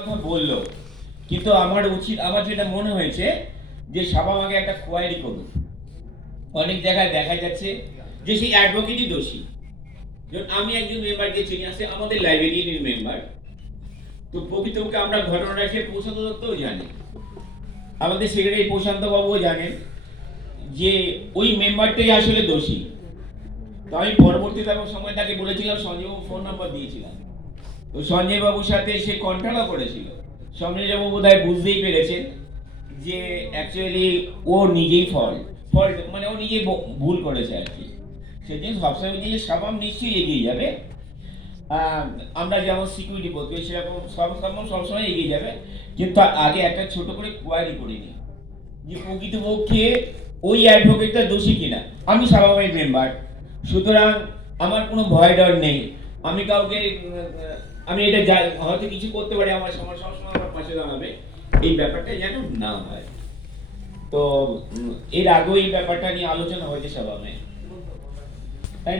কথা বললো, কিন্তু আমার যেটা মনে হয়েছে যে সবাই আমাকে একটা কোয়ারি করুন। অনেক জায়গায় দেখা যাচ্ছে যে সেই অ্যাডভোকেটই দোষী। যেমন আমি একজন মেম্বারকে চিনি, আছে আমাদের লাইব্রেরির মেম্বার। তো প্রকৃতপক্ষে আমরা ঘটনাটা সে প্রশান্ত দত্তও জানি, আমাদের সেক্রেটারি প্রশান্ত বাবুও জানেন যে ওই মেম্বারটাই আসলে দোষী। তো আমি পরবর্তীতে সময় তাকে বলেছিলাম, সঞ্জয়বাবু ফোন নাম্বার দিয়েছিলাম। তো সঞ্জয় বাবুর সাথে সে কন্ট্যাক্টও করেছিল। সঞ্জয় বাবু বোধহয় বুঝতেই পেরেছেন যে অ্যাকচুয়ালি ও নিজেই ফল্ট মানে ও নিজেই ভুল করেছে আর কি। সেদিন সবসময় যে সাবাম নিশ্চয়ই এগিয়ে যাবে। আমরা যেমন সিকিউরিটি বলতে সেরকম সবসময় এগিয়ে যাবে, কিন্তু তার আগে একটা ছোট করে কোয়ারি করে নিই যে প্রকৃতপক্ষে ওই অ্যাডভোকেটটা দোষী কিনা। আমি স্বাভাবিক মেম্বার, সুতরাং আমার কোনো ভয় ডর নেই। আমি কাউকে আমি এটা হয়তো কিছু করতে পারি, আমার সবসময় আমার পাশে দাঁড়াবে, এই ব্যাপারটা যেন না হয়। তো এর আগেও এই ব্যাপারটা নিয়ে আলোচনা হয়েছে সভায়।